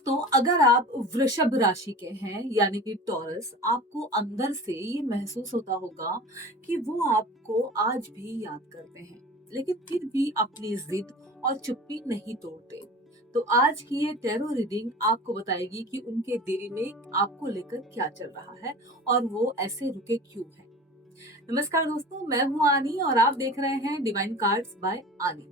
दोस्तों, अगर आप वृषभ राशि के हैं यानी कि टॉरस, आपको अंदर से ये महसूस होता होगा कि वो आपको आज भी याद करते हैं, लेकिन फिर भी अपनी जिद और चुप्पी नहीं तोड़ते। तो आज की ये टैरो रीडिंग आपको बताएगी कि उनके दिल में आपको लेकर क्या चल रहा है और वो ऐसे रुके क्यों हैं। नमस्कार दोस्तों, मैं हूँ आनी और आप देख रहे हैं डिवाइन कार्ड्स बाय आनी।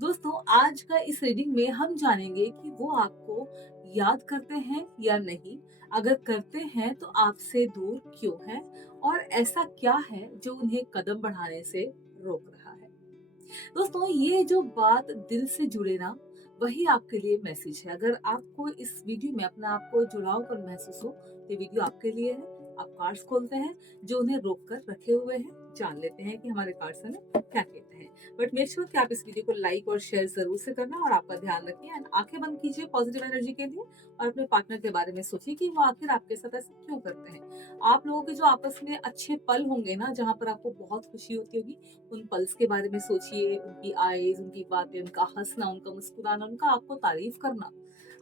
दोस्तों, आज का इस रीडिंग में हम जानेंगे कि वो आपको याद करते हैं या नहीं, अगर करते हैं तो आपसे दूर क्यों हैं और ऐसा क्या है जो उन्हें कदम बढ़ाने से रोक रहा है। दोस्तों, ये जो बात दिल से जुड़े ना, वही आपके लिए मैसेज है। अगर आपको इस वीडियो में अपना आपको जुड़ाव कर महसूस हो तो ये वीडियो आपके लिए है। आप कार्ड्स खोलते हैं जो उन्हें रोक कर रखे हुए हैं, जान लेते हैं कि हमारे कार्ड्स हमें क्या कहते हैं। बट मेक श्योर कि आप इस वीडियो को लाइक और शेयर जरूर से करना और आपका ध्यान रखिए एंड आंखें बंद कीजिए पॉजिटिव एनर्जी के लिए और अपने पार्टनर के बारे में सोचिए कि वो आखिर आपके साथ ऐसा क्यों करते हैं। आप लोगों के जो आपस में अच्छे पल होंगे ना, जहाँ पर आपको बहुत खुशी होती होगी, उन पल्स के बारे में सोचिए, उनकी आईज, उनकी बातें, उनका हंसना, उनका मुस्कुराना, उनका आपको तारीफ करना,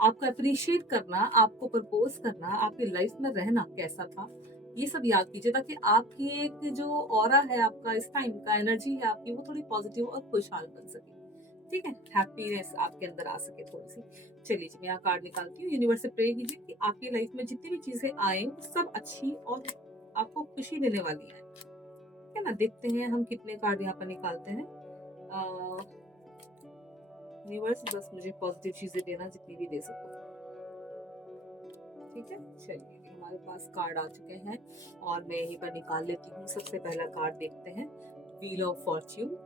आपको अप्रिशिएट करना, आपको प्रपोज करना, आपकी लाइफ में रहना कैसा था, ये सब याद कीजिए ताकि आपकी एक जो ऑरा है, आपका इस टाइम का एनर्जी है आपकी, वो थोड़ी पॉजिटिव और खुशहाल बन सके। ठीक है, हैप्पीनेस आपके अंदर आ सके थोड़ी सी। चलिए जी, मैं यहाँ कार्ड निकालती हूँ। यूनिवर्स से प्रे कीजिए कि आपकी लाइफ में जितनी भी चीजें आए वो सब अच्छी और आपको खुशी देने वाली है। ठीक है ना, देखते हैं हम कितने कार्ड यहाँ पर निकालते हैं। यूनिवर्स बस मुझे पॉजिटिव चीजें देना, जितनी भी दे सको। ठीक है, चलिए हमारे पास कार्ड आ चुके हैं और मैं यहीं पर निकाल लेती हूँ। सबसे पहला कार्ड देखते हैं, व्हील ऑफ फॉर्च्यून,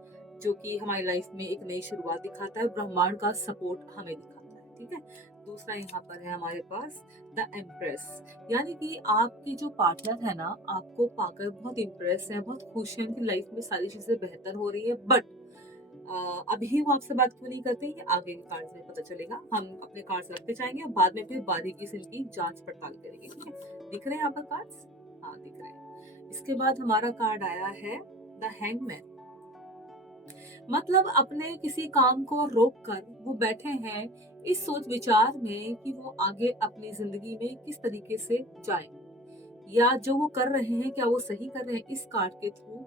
जो कि हमारी लाइफ में एक नई शुरुआत दिखाता है, ब्रह्मांड का सपोर्ट हमें दिखाता है। ठीक है, दूसरा यहाँ पर है हमारे पास द एम्प्रेस, यानी कि आपकी जो पार्टनर है ना, आपको पाकर बहुत इम्प्रेस है, बहुत खुश है, उनकी लाइफ में सारी चीजें बेहतर हो रही है। बट अभी वो आपसे बात क्यों नहीं करते, ये आगे के कार्ड्स में पता चलेगा। हम अपने कार्ड्स रखते जाएंगे और बाद में फिर बारीकी से इनकी जांच पड़ताल करेंगे। ठीक है, दिख रहे हैं आपका कार्ड्स? हाँ, दिख रहे हैं। इसके बाद हमारा कार्ड आया है द हैंगमैन, मतलब अपने किसी काम को रोक कर वो बैठे हैं इस सोच विचार में कि वो आगे अपनी जिंदगी में किस तरीके से जाएं, या जो वो कर रहे हैं क्या वो सही कर रहे हैं। इस कार्ड के थ्रू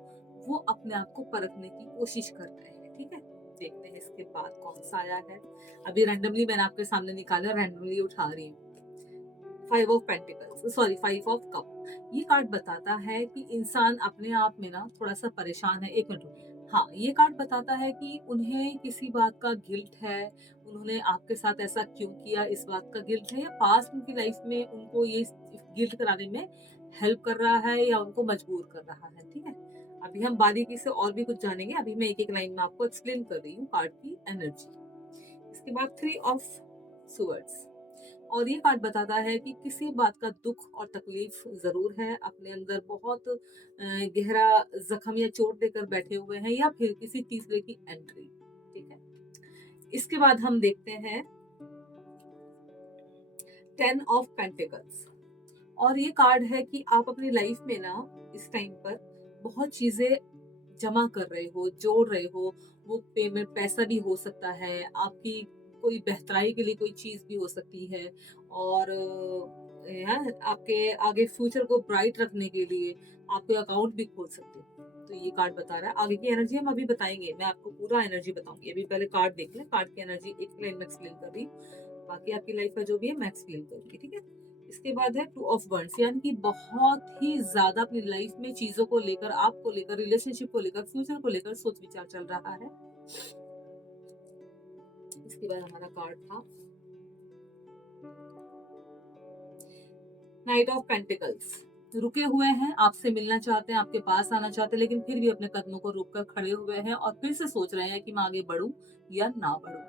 वो अपने आप को परखने की कोशिश कर रहे हैं। ठीक है, देखते हैं इसके बाद कौन सा आया है। अभी रैंडमली मैंने आपके सामने निकाला, रैंडमली उठा रही हूँ। 5 of pentacles, sorry 5 of cup. ये कार्ड बताता है कि इंसान अपने आप में ना थोड़ा सा परेशान है। एक मिनट, हाँ, ये कार्ड बताता है कि उन्हें किसी बात का गिल्ट है, उन्होंने आपके साथ ऐसा क्यों किया, इस बात का गिल्ट है, या पास उनकी लाइफ में उनको ये गिल्ट कराने में हेल्प कर रहा है या उनको मजबूर कर रहा है। ठीक है, अभी हम बारीकी से और भी कुछ जानेंगे। अभी मैं एक एक लाइन में आपको एक्सप्लेन कर रही हूँ कार्ड की एनर्जी। इसके बाद 3 ऑफ स्वर्ड्स, और ये कार्ड बताता है कि किसी बात का दुख और तकलीफ जरूर है, अपने अंदर बहुत गहरा जख्म या चोट देकर बैठे हुए हैं, या फिर किसी तीसरे की एंट्री। ठीक है, इसके बाद हम देखते हैं 10 ऑफ पेंटिकल्स, और ये कार्ड है कि आप अपनी लाइफ में ना इस टाइम पर बहुत चीजें जमा कर रहे हो, जोड़ रहे हो। वो पेमेंट पैसा भी हो सकता है, आपकी कोई बेहतराई के लिए कोई चीज भी हो सकती है, और आपके आगे फ्यूचर को ब्राइट रखने के लिए आप कोई अकाउंट भी खोल सकते हो। तो ये कार्ड बता रहा है। आगे की एनर्जी हम अभी बताएंगे, मैं आपको पूरा एनर्जी बताऊंगी। अभी पहले कार्ड देख लें, कार्ड की एनर्जी एक लाइन में एक्सप्लेन कर रही हूँ, बाकी आपकी लाइफ का जो भी है मैं एक्सप्लेन करूंगी। ठीक है, इसके बाद है 2 ऑफ वंड्स, यानी कि बहुत ही ज्यादा अपनी लाइफ में चीजों को लेकर, आपको लेकर, रिलेशनशिप को लेकर, फ्यूचर को लेकर सोच विचार चल रहा है। इसके बाद हमारा कार्ड था नाइट ऑफ पेंटिकल्स, रुके हुए हैं, आपसे मिलना चाहते हैं, आपके पास आना चाहते हैं, लेकिन फिर भी अपने कदमों को रोक कर खड़े हुए हैं और फिर से सोच रहे हैं कि मैं आगे बढ़ूं या ना बढ़ूं।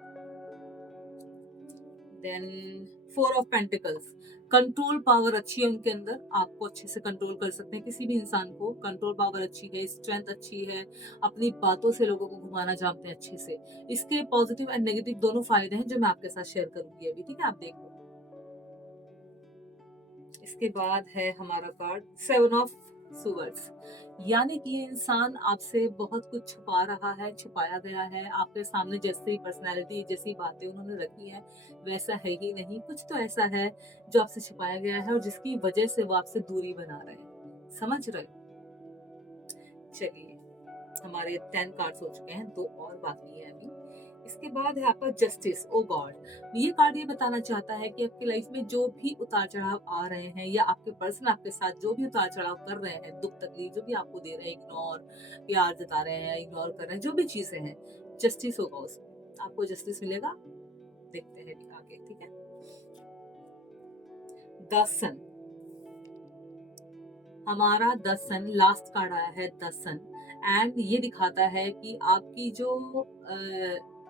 Then 4 of pentacles, control power अच्छी है उनके अंदर, आपको अच्छे से कंट्रोल कर सकते हैं किसी भी इंसान को। कंट्रोल पावर अच्छी है, स्ट्रेंथ अच्छी है, अपनी बातों से लोगों को घुमाना जानते हैं अच्छे से। इसके पॉजिटिव एंड नेगेटिव दोनों फायदे हैं जो मैं आपके साथ शेयर करूंगी अभी। ठीक है, आप देख लो। इसके बाद है हमारा कार्ड 7 ऑफ सुवर्स, यानी कि ये इंसान आपसे बहुत कुछ छुपा रहा है, छुपाया गया है। आपके सामने जैसी पर्सनैलिटी, जैसी बातें उन्होंने रखी हैं, वैसा है ही नहीं। कुछ तो ऐसा है जो आपसे छुपाया गया है और जिसकी वजह से वो आपसे दूरी बना रहे हैं। समझ रहे हो? चलिए, हमारे 10 कार्ड्स हो चुके हैं, 2 और बाकी हैं अभी। इसके बाद है आपका जस्टिस। ओह गॉड! ये कार्ड ये बताना चाहता है कि आपकी लाइफ में जो भी उतार-चढ़ाव आ रहे हैं या आपके पर्सन आपके साथ जो भी उतार-चढ़ाव कर रहे हैं, दुःख-तकलीफ जो भी आपको दे रहे हैं, इग्नोर, प्यार जता रहे हैं, इग्नोर कर रहे हैं, जो भी चीज़ें हैं, जस्टिस होगा उसमें। आपको जस्टिस मिलेगा। देखते हैं अभी आगे, ठीक है? द सन, हमारा द सन, लास्ट कार्ड आया है द सन, एंड ये दिखाता है कि आपकी जो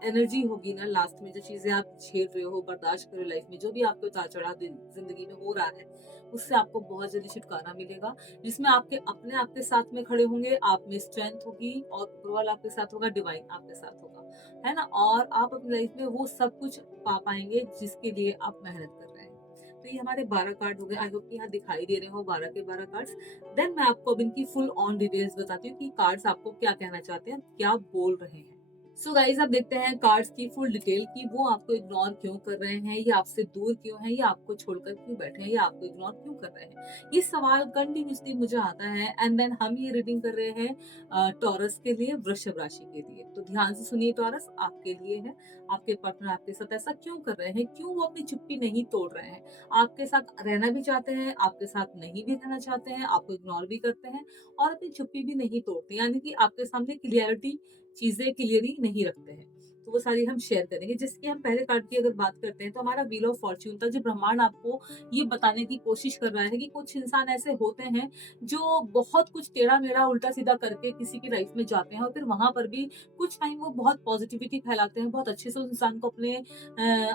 एनर्जी होगी ना, लास्ट में जो चीजें आप झेल रहे हो, बर्दाश्त कर रहे हो लाइफ में, जो भी आपके उतार चढ़ाव जिंदगी में हो रहा है, उससे आपको बहुत जल्दी छुटकारा मिलेगा, जिसमें आपके अपने आपके साथ में खड़े होंगे, आप में स्ट्रेंथ होगी और ऊपर वाला आपके साथ होगा, डिवाइन आपके साथ होगा, है ना? और आप अपनी लाइफ में वो सब कुछ पा पाएंगे जिसके लिए आप मेहनत कर रहे हैं। तो ये हमारे 12 कार्ड हो गए। आई होप कि यहाँ दिखाई दे रहे हो 12 के 12 कार्ड्स। देन मैं आपको अब इनकी फुल ऑन डिटेल्स बताती हूँ कि कार्ड्स आपको क्या कहना चाहते हैं, क्या बोल रहे हैं। सो गाइज, अब देखते हैं कार्ड्स की फुल डिटेल कि वो आपको इग्नोर क्यों कर रहे हैं, या आपसे दूर क्यों हैं, या आपको छोड़कर क्यों बैठे हैं, या आपको इग्नोर क्यों कर रहे हैं। ये सवाल कंटिन्यूसली मुझे आता है। एंड देन हम ये रीडिंग कर रहे हैं टॉरस के लिए, वृषभ राशि के लिए। तो ध्यान से सुनिए, टॉरस आपके लिए है। आपके पार्टनर आपके साथ ऐसा क्यों कर रहे हैं, क्यों वो अपनी चुप्पी नहीं तोड़ रहे हैं, आपके साथ रहना भी चाहते हैं, आपके साथ नहीं भी रहना चाहते हैं, आपको इग्नोर भी करते हैं और अपनी चुप्पी भी नहीं तोड़ते, यानी कि आपके सामने क्लियरिटी, चीजें क्लियरली नहीं रखते हैं। तो वो सारी हम शेयर करेंगे। जैसे कि हम पहले कार्ड की अगर बात करते हैं, तो हमारा व्हील ऑफ फॉर्च्यून था, जो ब्रह्मांड आपको ये बताने की कोशिश कर रहा है कि कुछ इंसान ऐसे होते हैं जो बहुत कुछ टेढ़ा मेढ़ा उल्टा सीधा करके किसी की लाइफ में जाते हैं, और फिर वहां पर भी कुछ टाइम वो बहुत पॉजिटिविटी फैलाते हैं, बहुत अच्छे से उस इंसान को अपने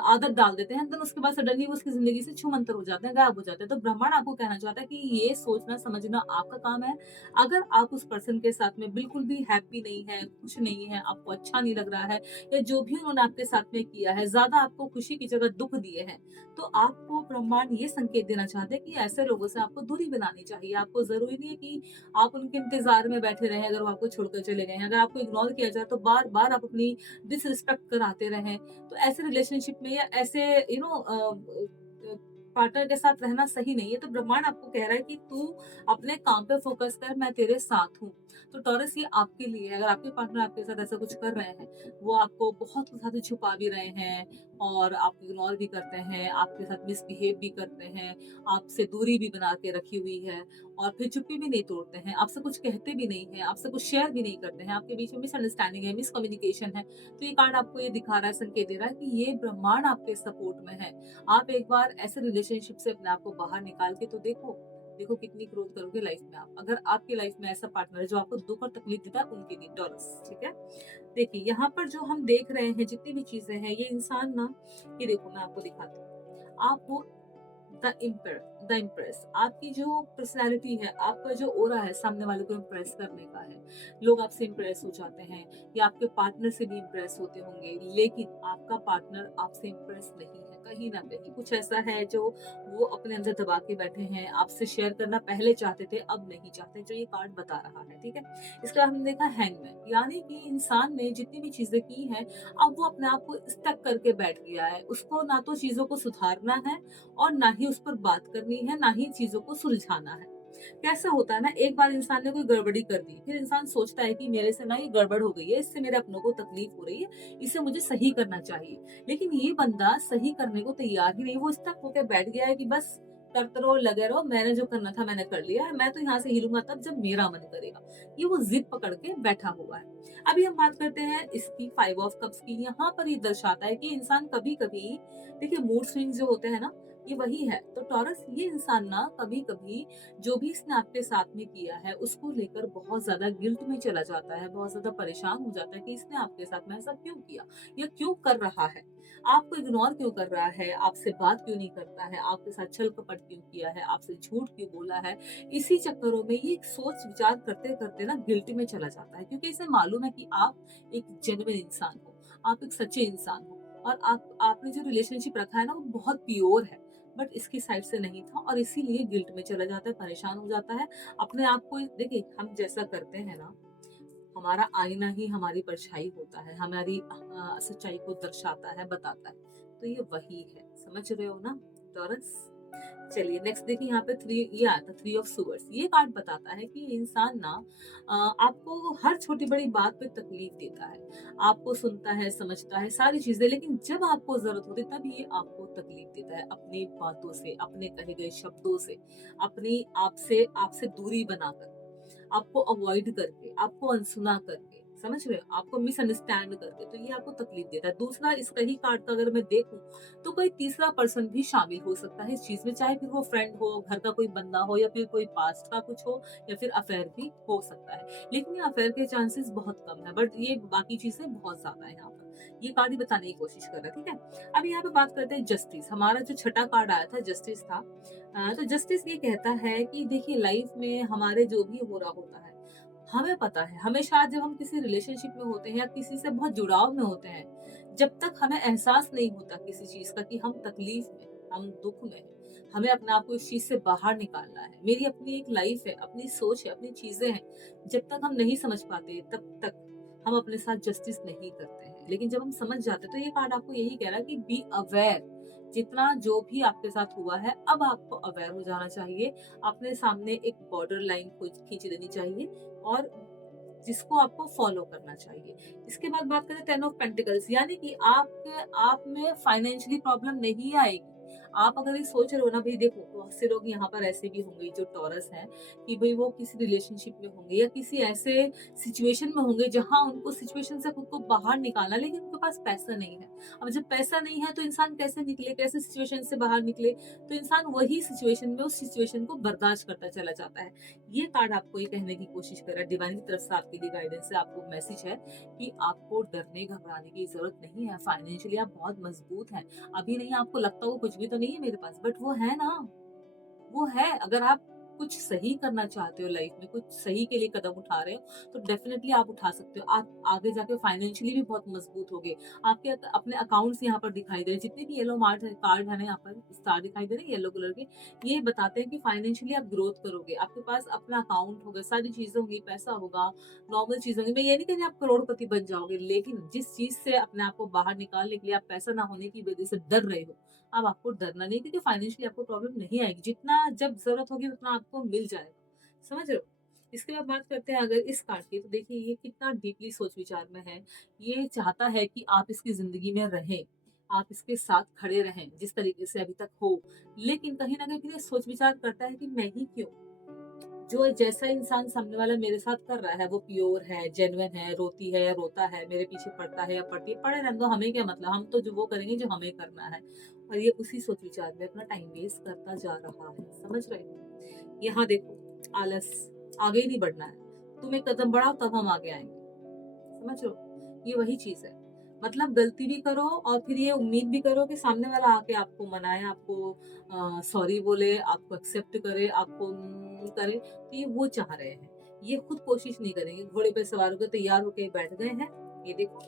आदत डाल देते हैं, देन उसके बाद सडनली वो उसकी जिंदगी से छूमंतर हो जाते हैं, गायब हो जाते हैं। तो ब्रह्मांड आपको कहना चाहता है कि ये सोचना समझना आपका काम है। अगर आप उस पर्सन के साथ में बिल्कुल भी हैप्पी नहीं है, खुश नहीं है, आपको अच्छा नहीं लग रहा है, या जो भी उन्होंने आपके साथ में किया है ज्यादा आपको खुशी की जगह दुख दिए हैं, तो आपको ब्रह्मांड ये संकेत देना चाहते हैं कि ऐसे लोगों से आपको दूरी बनानी चाहिए। आपको जरूरी नहीं है कि आप उनके इंतजार में बैठे रहें। अगर वो आपको छोड़कर चले गए हैं, अगर आपको इग्नोर किया जाए, तो बार बार आप अपनी डिसरिस्पेक्ट कराते रहें, तो ऐसे रिलेशनशिप में या ऐसे यू नो पार्टनर के साथ रहना सही नहीं है। तो ब्रह्मांड आपको कह रहा है कि तू अपने काम पे फोकस कर, मैं तेरे साथ हूँ। तो टॉरस, ये आपके लिए है। अगर आपके पार्टनर आपके साथ ऐसा कुछ कर रहे हैं, वो आपको बहुत कुछ ज्यादा छुपा भी रहे हैं और आपको इग्नोर भी करते हैं, आपके साथ मिसबिहेव भी करते हैं, आपसे दूरी भी बना के रखी हुई है, और फिर चुप्पी भी नहीं तोड़ते हैं, आपसे कुछ कहते भी नहीं है, आपसे कुछ शेयर भी नहीं करते हैं, आपके बीच में मिसअंडरस्टैंडिंग है, मिसकम्युनिकेशन है, तो ये कार्ड आपको ये दिखा रहा है, संकेत दे रहा है कि ये ब्रह्मांड आपके सपोर्ट में है। आप एक बार ऐसे रिलेशनशिप से अपने आप को बाहर निकाल के तो देखो, देखो कितनी ग्रोथ करोगे लाइफ में आप, अगर आपकी लाइफ में ऐसा पार्टनर है जो आपको दुख और तकलीफ देता है, उनके लिए टॉरस, ठीक है? देखिए, यहाँ पर जो हम देख रहे हैं जितनी भी चीजें हैं, ये इंसान ना, ये देखो मैं आपको दिखाती हूँ। आप वो द इम्प्रेस, आपकी जो पर्सनैलिटी है, आपका जो ओरा है, सामने वाले को इम्प्रेस करने का है। लोग आपसे इम्प्रेस हो जाते हैं, या आपके पार्टनर से भी इम्प्रेस होते होंगे, लेकिन आपका पार्टनर आपसे इम्प्रेस नहीं है। कहीं ना कहीं कुछ ऐसा है जो वो अपने अंदर दबा के बैठे हैं, आपसे शेयर करना पहले चाहते थे, अब नहीं चाहते, जो ये कार्ड बता रहा है, ठीक है? इसके बाद हमने देखा हैंगमैन, यानी कि इंसान ने जितनी भी चीजें की हैं, अब वो अपने आप को स्टक करके बैठ गया है। उसको ना तो चीजों को सुधारना है, और ना ही उस पर बात करनी है, ना ही चीजों को सुलझाना है। कैसा होता है ना, एक बार इंसान ने कोई गड़बड़ी कर दी, फिर इंसान सोचता है कि मेरे से ना ये गड़बड़ हो गई है, इससे मेरे अपनों को तकलीफ हो रही है, इसे मुझे सही करना चाहिए। लेकिन ये बंदा सही करने को तैयार ही नहीं, वो स्टक होकर बैठ गया है कि बस करते रहो, लगे रहो, मैंने जो करना था मैंने कर लिया है, मैं तो यहाँ से हिलूंगा तब जब मेरा मन करेगा। ये वो जिद पकड़ के बैठा हुआ है। अभी हम बात करते हैं इसकी 5 ऑफ कप्स की। यहाँ पर ये दर्शाता है कि इंसान कभी कभी, देखिए, मूड स्विंग्स जो होते हैं ना, ये वही है। तो टॉरस, ये इंसान ना कभी कभी जो भी इसने आपके साथ में किया है उसको लेकर बहुत ज्यादा गिल्ट में चला जाता है, बहुत ज्यादा परेशान हो जाता है कि इसने आपके साथ में ऐसा क्यों किया, या क्यों कर रहा है, आपको इग्नोर क्यों कर रहा है, आपसे बात क्यों नहीं करता है, आपके साथ छल कपट क्यों किया है, आपसे झूठ क्यों बोला है। इसी चक्करों में ये सोच विचार करते करते ना गिल्ट में चला जाता है, क्योंकि इसे मालूम है कि आप एक जेन्युइन इंसान हो, आप एक सच्चे इंसान हो, और आपने जो रिलेशनशिप रखा है ना, वो बहुत प्योर है। बट इसकी साइड से नहीं था और इसीलिए गिल्ट में चला जाता है, परेशान हो जाता है। अपने आप को देखिए, हम जैसा करते हैं ना, हमारा आईना ही हमारी परछाई होता है, हमारी सच्चाई को दर्शाता है, बताता है। तो ये वही है, समझ रहे हो ना टॉरस? चलिए नेक्स्ट देखिए, यहाँ पे थ्री ये आता, थ्री ऑफ सूवर्स। ये कार्ड बताता है कि इंसान ना आपको हर छोटी बड़ी बात पे तकलीफ देता है, आपको सुनता है, समझता है सारी चीजें, लेकिन जब आपको जरूरत होती है तब ये आपको तकलीफ देता है, अपनी बातों से, अपने कहे गए शब्दों से, अपनी आपसे आपसे दूरी बनाकर, आपको अवॉइड करके, आपको अनसुना करके, समझ रहे हो, आपको मिसअंडरस्टैंड करके, तो ये आपको तकलीफ देता है। दूसरा, इसका ही कार्ड का अगर मैं देखूं तो कोई तीसरा पर्सन भी शामिल हो सकता है इस चीज में, चाहे फिर वो फ्रेंड हो, घर का कोई बंदा हो, या फिर कोई पास्ट का कुछ हो, या फिर अफेयर भी हो सकता है। लेकिन ये अफेयर के चांसेस बहुत कम है, बट ये बाकी चीजें बहुत ज्यादा है यहाँ पर। ये कार्ड ही बताने की कोशिश कर रहा है, ठीक है। अब यहाँ पे बात करते हैं जस्टिस। हमारा जो छठा कार्ड आया था जस्टिस था। तो जस्टिस ये कहता है कि देखिए, लाइफ में हमारे जो भी हो रहा होता है, हमें पता है, हमेशा जब हम किसी रिलेशनशिप में होते हैं या किसी से बहुत जुड़ाव में होते हैं, जब तक हमें एहसास नहीं होता किसी चीज का कि हम तकलीफ में, हम दुख में हैं, हमें अपने आप को इस चीज से बाहर निकालना है, मेरी अपनी एक लाइफ है, अपनी सोच है, अपनी चीजें हैं, जब तक हम नहीं समझ पाते तब तक हम अपने साथ जस्टिस नहीं करते हैं। लेकिन जब हम समझ जाते हैं, तो ये कार्ड आपको यही कह रहा है कि बी अवेयर। जितना जो भी आपके साथ हुआ है, अब आपको अवेयर हो जाना चाहिए, अपने सामने एक बॉर्डर लाइन खींच देनी चाहिए और जिसको आपको फॉलो करना चाहिए। इसके बाद बात करें टेन ऑफ पेंटिकल्स, यानी कि आपके आप में फाइनेंशियली प्रॉब्लम नहीं आएगी। आप अगर ये सोच रहे हो ना, भाई देखो, बहुत से लोग यहाँ पर ऐसे भी होंगे जो टॉरस हैं, कि भाई वो किसी रिलेशनशिप में होंगे या किसी ऐसे सिचुएशन में होंगे जहां उनको सिचुएशन से खुद को बाहर निकालना, लेकिन उनके पास पैसा नहीं है। अब जब पैसा नहीं है तो इंसान कैसे निकले, कैसे सिचुएशन से बाहर निकले? तो इंसान वही सिचुएशन में उस सिचुएशन को बर्दाश्त करता चला जाता है। ये कार्ड आपको ये कहने की कोशिश कर रहा है, डिवाइन की तरफ से आपके लिए गाइडेंस है, आपको मैसेज है कि आपको डरने घबराने की जरूरत नहीं है। फाइनेंशियली आप बहुत मजबूत हैं। अभी नहीं, आपको लगता हो कुछ भी तो नहीं है मेरे पास, बट वो है ना, वो है। अगर आप कुछ सही करना चाहते हो लाइफ में, कुछ सही के लिए कदम उठा रहे हो, तो डेफिनेटली आप उठा सकते हो। आप आगे जाके फाइनेंशियली भी बहुत मजबूत होगे। आपके अपने अकाउंट्स यहाँ पर दिखाई दे रहे हैं, जितने भी येलो मार्ट कार्ड है ना, यहाँ पर स्टार दिखाई दे रहे हैं येलो कलर के, ये बताते हैं कि फाइनेंशियली आप ग्रोथ करोगे, आपके पास अपना अकाउंट होगा, सारी चीजें होंगी, पैसा होगा, नॉर्मल चीजें होंगी। मैं ये नहीं कह रही आप करोड़पति बन जाओगे, लेकिन जिस चीज से अपने आप को बाहर निकालने के लिए आप पैसा ना होने की वजह से डर रहे हो, अब आपको डरना नहीं, क्योंकि फाइनेंशियली आपको प्रॉब्लम नहीं आएगी। जितना जब जरूरत होगी उतना आपको मिल जाएगा, समझ रहे हो। इसके बाद बात करते हैं अगर इस कार्ड की, तो देखिए ये कितना डीपली सोच विचार में है। ये चाहता है कि आप इसकी जिंदगी में रहें, आप इसके साथ खड़े रहें जिस तरीके से अभी तक हो, लेकिन कहीं ना कहीं ये सोच विचार करता है कि मैं ही क्यों, जो जैसा इंसान सामने वाला मेरे साथ कर रहा है वो प्योर है, जेन्युइन है, रोती है या रोता है, मेरे पीछे पड़ता है या पड़ती है, पड़े रहने दो, हमें क्या मतलब, हम तो जो वो करेंगे जो हमें करना है। और ये उसी सोच विचार में अपना टाइम वेस्ट करता जा रहा है, समझ रहे हो। यहाँ देखो, आलस, आगे ही नहीं बढ़ना है, तुम एक कदम बढ़ाओ तब हम आगे आएंगे, समझ रहे हो। ये वही चीज है, मतलब गलती भी करो और फिर ये उम्मीद भी करो कि सामने वाला आके आपको मनाए, आपको सॉरी बोले, आपको एक्सेप्ट करे, आपको करे। तो ये वो चाह रहे हैं, ये खुद कोशिश नहीं करेंगे। घोड़े पे सवार होकर तैयार होके बैठ गए हैं, ये देखो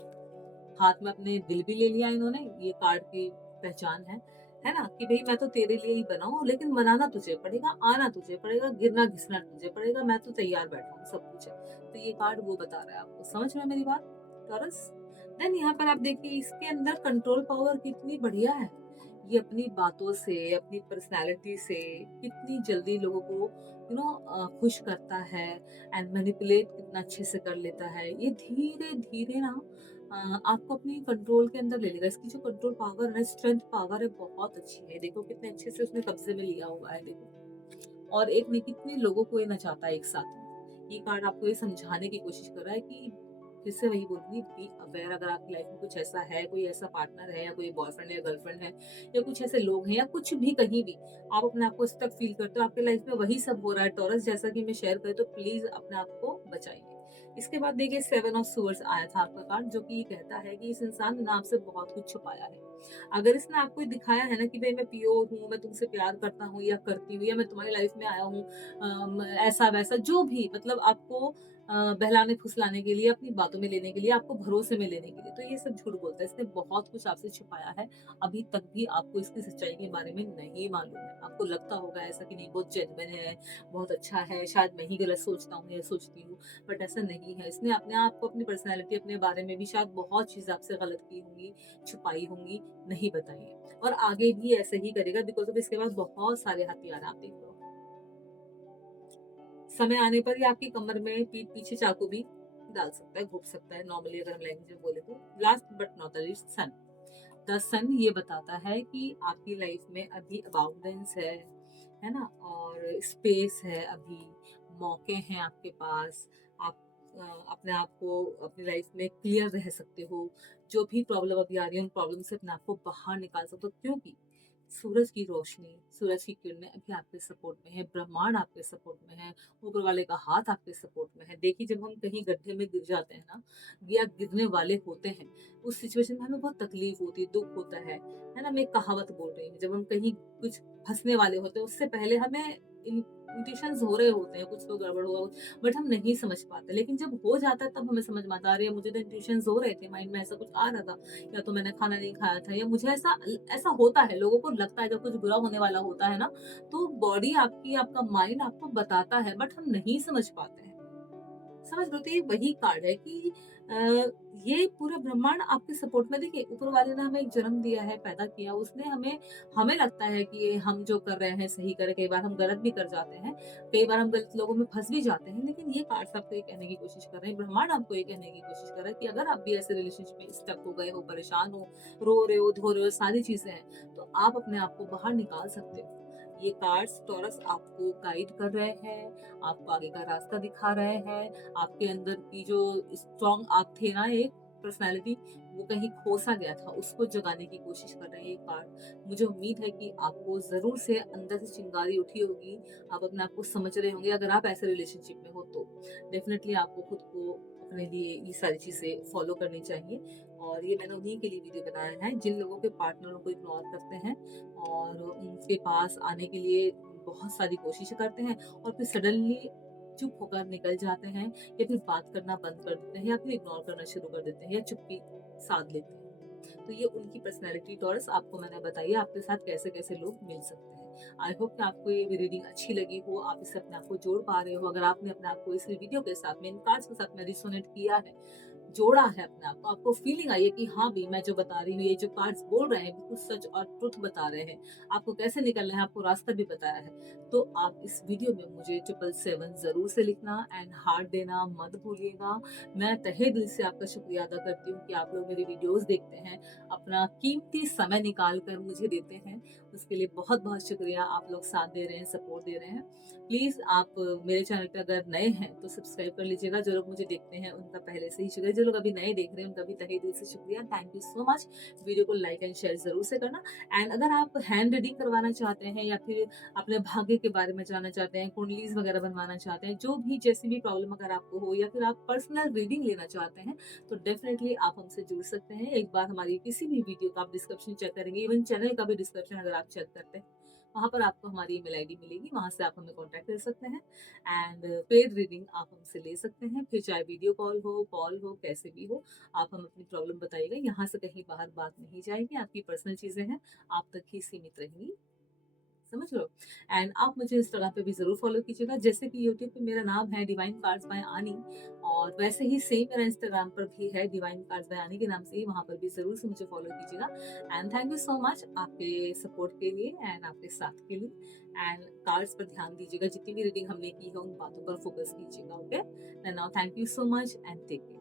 हाथ में अपने दिल भी ले लिया इन्होंने। ये कार्ड की पहचान है ना, कि भाई मैं तो तेरे लिए ही बना हूँ, लेकिन मनाना तुझे पड़ेगा, आना तुझे पड़ेगा, गिरना घिसना तुझे पड़ेगा, मैं तो तैयार बैठा हूँ, सब कुछ है। तो ये कार्ड वो बता रहा है आपको, समझ रहे हो मेरी बात टॉरस। देन यहाँ पर आप देखिए, इसके अंदर कंट्रोल पावर कितनी बढ़िया है। ये अपनी बातों से, अपनी पर्सनालिटी से कितनी जल्दी लोगों को खुश करता है, एंड मैनिपुलेट कितना अच्छे से कर लेता है। ये धीरे धीरे ना आपको अपनी कंट्रोल के अंदर ले लेगा। इसकी जो कंट्रोल पावर है, स्ट्रेंथ पावर है, बहुत अच्छी है। देखो कितने अच्छे से उसने कब्जे में लिया हुआ है, देखो। और एक ने कितने लोगों को ये नचाता है एक साथ में। ये कार्ड आपको ये समझाने की कोशिश कर रहा है कि, फिर से वही बोलूंगी, बी अवेयर। अगर आपकी लाइफ में कुछ ऐसा है, कोई ऐसा पार्टनर है, या कोई बॉयफ्रेंड है या गर्लफ्रेंड है, या कुछ ऐसे लोग हैं, या कुछ भी कहीं भी आप अपने आप को स्टक फील करते हो, आपके लाइफ में वही सब हो रहा है टॉरस, जैसा कि मैं शेयर करी, तो प्लीज अपने आप को बचाइए। इसके बाद देखिए, सेवन ऑफ सूअर्स आया था आपका कार्ड, जो कि ये कहता है कि इस इंसान ने ना आपसे बहुत कुछ छुपाया है। अगर इसने आपको ये दिखाया है ना कि भाई मैं प्योर हूँ, मैं तुमसे प्यार करता हूँ या करती हूँ, या मैं तुम्हारी लाइफ में आया हूँ ऐसा वैसा जो भी, मतलब आपको बहलाने फुसलाने के लिए, अपनी बातों में लेने के लिए, आपको भरोसे में लेने के लिए। तो ये सब झूठ बोलता है, इसने बहुत कुछ आपसे छुपाया है, अभी तक भी आपको इसकी सच्चाई के बारे में नहीं मालूम है। आपको लगता होगा ऐसा कि नहीं बहुत जेन्युइन है, बहुत अच्छा है, शायद मैं ही गलत सोचता हूँ या सोचती हूँ, बट ऐसा नहीं है। इसने अपने आप को, अपनी पर्सनैलिटी, अपने बारे में भी शायद बहुत चीज़ें आपसे गलत की होंगी, छुपाई होंगी, नहीं बताई है, और आगे भी ऐसे ही करेगा बिकॉज़ ऑफ इसके पास बहुत सारे हथियार, आप देख लो। समय आने पर ये आपकी कमर में पीठ पीछे चाकू भी डाल सकता है, घोंप सकता है, नॉर्मली अगर हम लैंग्वेज में बोले तो। Last but not the least, sun. The sun ये बताता है कि आपकी लाइफ में अभी अबाउंडेंस है ना? और स्पेस है अभी, मौके हैं आपके पास, आप अपने आप को अपनी लाइफ में क्लियर रह सकते हो। जो भी प्रॉब्लम अभी आ रही है, उन प्रॉब्लम से अपने आप को बाहर निकाल सकते हो, क्योंकि सूरज की रोशनी, सूरज की किरणें अभी आपके सपोर्ट में है, ब्रह्मांड आपके सपोर्ट में है, ऊपर वाले का हाथ आपके सपोर्ट में है। देखिए, जब हम कहीं गड्ढे में गिर जाते हैं ना, या गिरने वाले होते हैं, उस सिचुएशन में हमें बहुत तकलीफ होती है, दुःख होता है ना? मैं एक कहावत बोल रही हूँ, जब हम कहीं कुछ फँसने वाले होते हैं, उससे पहले हमें इंट्यूशंस हो रहे होते हैं, कुछ तो गड़बड़ हुआ, बट हम नहीं समझ पाते। लेकिन जब हो जाता है, तब हमें समझ में आता है, अरे! मुझे तो इंट्यूशंस हो रहे थे, माइंड में ऐसा कुछ आ रहा था, या तो मैंने खाना नहीं खाया था, या मुझे ऐसा ऐसा होता है, लोगों को लगता है जब कुछ बुरा होने वाला होता है ना, तो बॉडी आपकी, आपका माइंड आपको बताता है, बट हम नहीं समझ पाते हैं। समझ लो, तो ये वही कार्ड है कि ये पूरा ब्रह्मांड आपके सपोर्ट में। देखिए, ऊपर वाले ने हमें एक जन्म दिया है, पैदा किया, उसने हमें, हमें लगता है कि ये हम जो कर रहे हैं सही कर रहे हैं, कई बार हम गलत भी कर जाते हैं, कई बार हम गलत लोगों में फंस भी जाते हैं, लेकिन ये कार्ड्स आपको ये कहने की कोशिश कर रहे हैं, ब्रह्मांड आपको ये कहने की कोशिश कर रहा है कि अगर आप भी ऐसे रिलेशनशिप में स्टक हो गए हो, परेशान हो, रो रहे हो, धो रहे हो, सारी चीजें हैं, तो आप अपने आप को बाहर निकाल सकते हो। ये कार्ड्स टॉरस आपको गाइड कर रहे हैं, आपको आगे का रास्ता दिखा रहे हैं। आपके अंदर की जो स्ट्रॉन्ग आप थे ना, एक पर्सनैलिटी, वो कहीं खो-सा गया था, उसको जगाने की कोशिश कर रहे हैं ये कार्ड। मुझे उम्मीद है कि आपको ज़रूर से अंदर से चिंगारी उठी होगी, आप अपने आप को समझ रहे होंगे, अगर आप ऐसे रिलेशनशिप में हो तो। डेफ़िनेटली आपको खुद को, अपने लिए ये सारी चीज़ें फ़ॉलो करनी चाहिए, और ये मैंने उन्हीं के लिए वीडियो बनाया है, जिन लोगों के पार्टनरों को इग्नोर करते हैं और उनके पास आने के लिए बहुत सारी कोशिशें करते हैं, और फिर सडनली चुप होकर निकल जाते हैं, या फिर बात करना बंद कर देते हैं, या फिर इग्नोर करना शुरू कर देते हैं, या चुप्पी साध लेते हैं। तो ये उनकी पर्सनैलिटी टॉरस आपको मैंने बताई है, आपके साथ कैसे-कैसे लोग मिल सकते हैं। आई होप कि आपको ये रीडिंग अच्छी लगी हो, आप इससे अपने आप को जोड़ पा रहे हो। अगर आपने अपने आप को इस वीडियो के साथ में, इन कार्ड्स के साथ में रिसोनेट किया है, जोड़ा है अपने आप को, आपको फीलिंग आई है कि हाँ भी, मैं जो बता रही हूँ, ये जो कार्ड्स बोल रहे हैं, बिल्कुल सच और ट्रुथ बता रहे हैं, आपको कैसे निकलना है, आपको रास्ता भी बताया है, तो आप इस वीडियो में मुझे 777 ज़रूर से लिखना एंड हार्ट देना मत भूलिएगा। मैं तहे दिल से आपका शुक्रिया अदा करती हूँ कि आप लोग मेरी वीडियोज़ देखते हैं, अपना कीमती समय निकाल कर मुझे देते हैं। उसके लिए बहुत-बहुत शुक्रिया, आप लोग साथ दे रहे हैं, सपोर्ट दे रहे हैं। प्लीज़ आप मेरे चैनल पे अगर नए हैं तो सब्सक्राइब कर लीजिएगा। जो लोग मुझे देखते हैं उनका पहले से ही शुक्रिया, जो लोग अभी नए देख रहे हैं उनका भी तहे दिल से शुक्रिया। Thank you so much. Video को लाइक एंड शेयर ज़रूर से करना। एंड अगर आप हैंड रीडिंग करवाना चाहते हैं, या फिर अपने भाग्य के बारे में जानना चाहते हैं, कुंडलीज़ वगैरह बनवाना चाहते हैं, जो भी जैसी भी प्रॉब्लम अगर आपको हो, या फिर आप पर्सनल रीडिंग लेना चाहते हैं, तो डेफ़िनिटली आप हमसे जुड़ सकते हैं। एक बार हमारी किसी भी वीडियो का आप डिस्क्रिप्शन चेक करेंगे, इवन चैनल का भी डिस्क्रिप्शन अगर आप चेक करते हैं, वहाँ पर आपको हमारी ईमेल आईडी मिलेगी, वहाँ से आप हमें कॉन्टैक्ट कर सकते हैं एंड पेड रीडिंग आप हमसे ले सकते हैं। फिर चाहे वीडियो कॉल हो, कैसे भी हो, आप हमें अपनी प्रॉब्लम बताइएगा। यहाँ से कहीं बाहर बात नहीं जाएगी, आपकी पर्सनल चीज़ें हैं, आप तक ही सीमित रहेंगी। समझ रहे हो? एंड आप मुझे इंस्टाग्राम पे भी ज़रूर फ़ॉलो कीजिएगा, जैसे कि यूट्यूब पे मेरा नाम है डिवाइन कार्ड्स बाय आनी, और वैसे ही सेम मेरा इंस्टाग्राम पर भी है डिवाइन कार्ड्स बाय आनी के नाम से ही, वहाँ पर भी ज़रूर से मुझे फ़ॉलो कीजिएगा। And thank you so much आपके सपोर्ट के लिए एंड आपके साथ के लिए। एंड कार्ड्स पर ध्यान दीजिएगा, जितनी भी रीडिंग हमने की है उन बातों पर फ़ोकस कीजिएगा, okay? And now thank you so much and take care.